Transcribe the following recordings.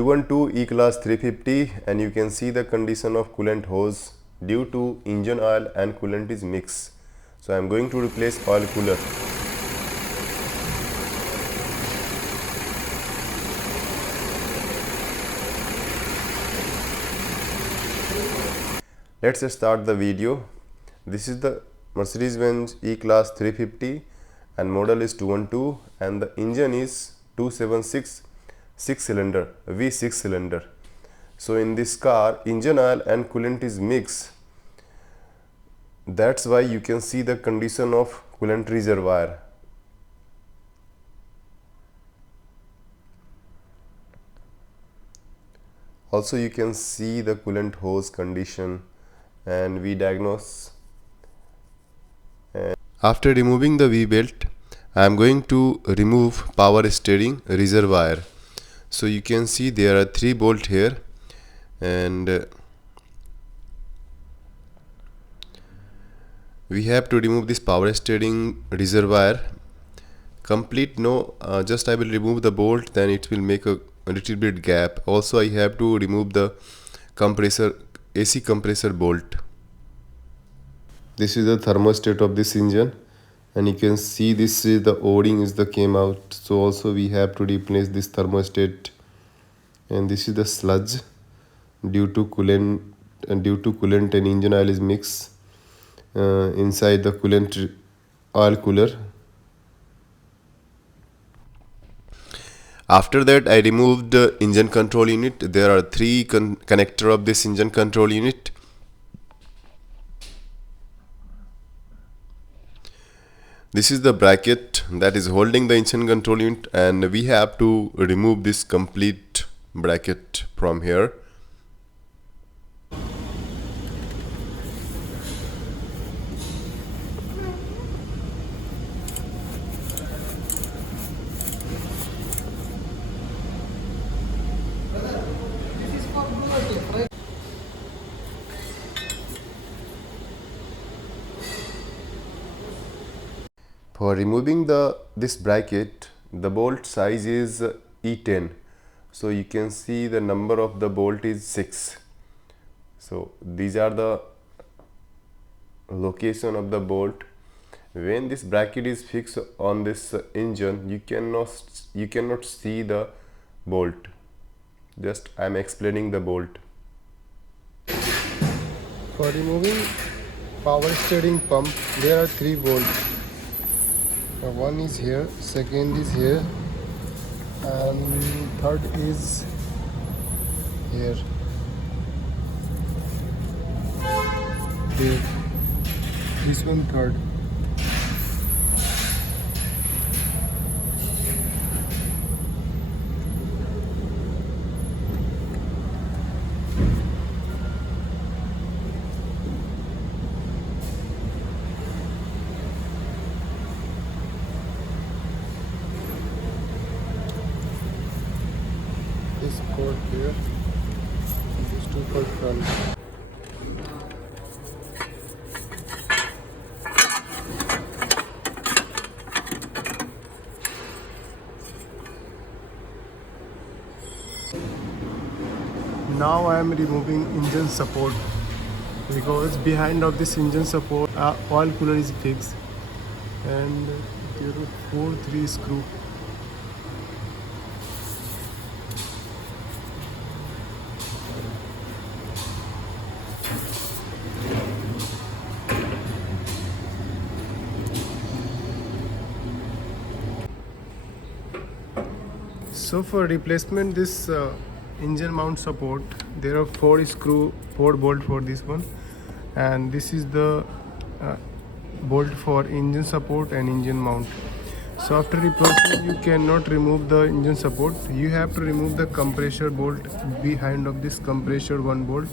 212 E-Class 350, and you can see the condition of coolant hose due to engine oil and coolant is mixed. So I am going to replace oil cooler. Let's start the video. This is the Mercedes-Benz E-Class 350 and model is 212 and the engine is 276 6-cylinder V6 cylinder. So in this car engine oil and coolant is mixed. That's why you can see the condition of coolant reservoir. Also you can see the coolant hose condition, and we diagnose. And after removing the V-belt, I am going to remove power steering reservoir. So you can see there are 3 bolts here, and we have to remove this power steering reservoir complete. Just I will remove the bolt, then it will make a little bit gap. Also I have to remove the compressor, AC compressor bolt. This is the thermostat of this engine, and you can see this is the O-ring is the came out. So also we have to replace this thermostat, and this is the sludge due to coolant and engine oil is mixed inside the coolant oil cooler. After that I removed the engine control unit. There are 3 connector of this engine control unit. This is the bracket that is holding the engine control unit, and we have to remove this complete bracket from here. This is for blower tape, right? For removing this bracket, the bolt size is E10. So you can see the number of the bolt is 6. So these are the location of the bolt. When this bracket is fixed on this engine, you cannot see the bolt. Just I am explaining the bolt. For removing power steering pump, there are 3 bolts. One is here, second is here, and third is here. Here. This one third. This cord here, these 2 cord from. Now I am removing engine support, because behind of this engine support oil cooler is fixed, and there are 3 screw. So for replacement this engine mount support, there are 4 bolt for this one, and this is the bolt for engine support and engine mount. So after replacement you cannot remove the engine support. You have to remove the compressor bolt behind of this compressor 1 bolt,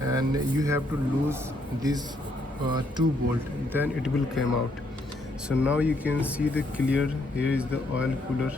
and you have to lose these 2 bolt, then it will come out. So now you can see the clear. Here is the oil cooler.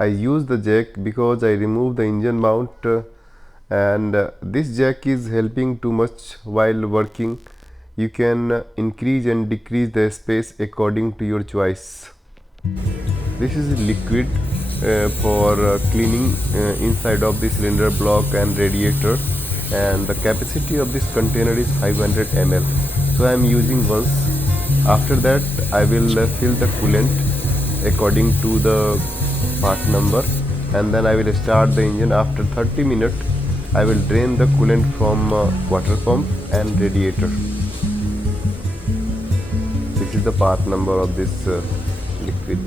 I use the jack because I remove the engine mount and this jack is helping too much while working. You can increase and decrease the space according to your choice. This is liquid for cleaning inside of the cylinder block and radiator, and the capacity of this container is 500 ml. So I am using once. After that I will fill the coolant according to the part number, and then I will start the engine. After 30 minutes I will drain the coolant from water pump and radiator. This is the part number of this liquid.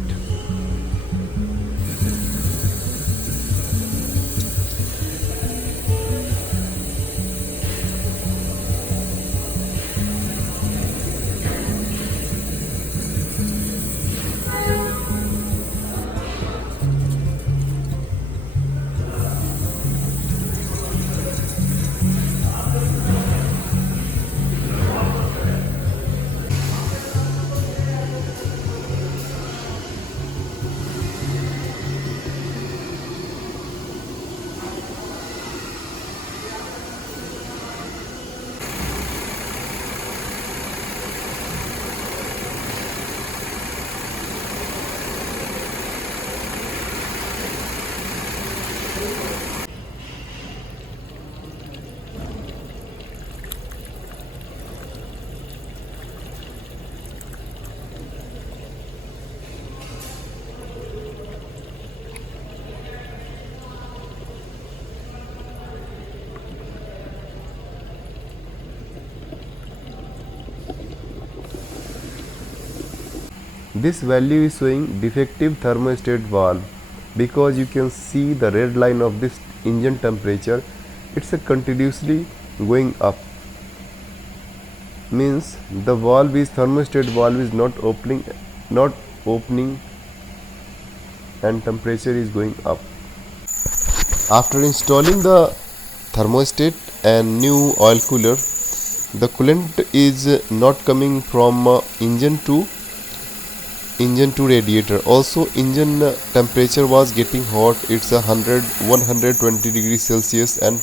This value is showing defective thermostat valve because you can see the red line of this engine temperature. It's a continuously going up, means the valve is thermostat valve is not opening and temperature is going up. After installing the thermostat and new oil cooler, the coolant is not coming from engine to radiator. Also engine temperature was getting hot. It's 120 degrees Celsius and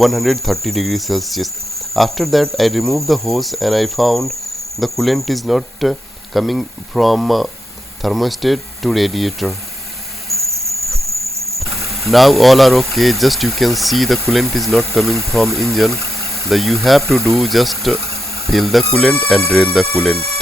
130 degrees Celsius. After that I removed the hose and I found the coolant is not coming from thermostat to radiator. Now all are okay. Just you can see the coolant is not coming from engine. You have to do just fill the coolant and drain the coolant.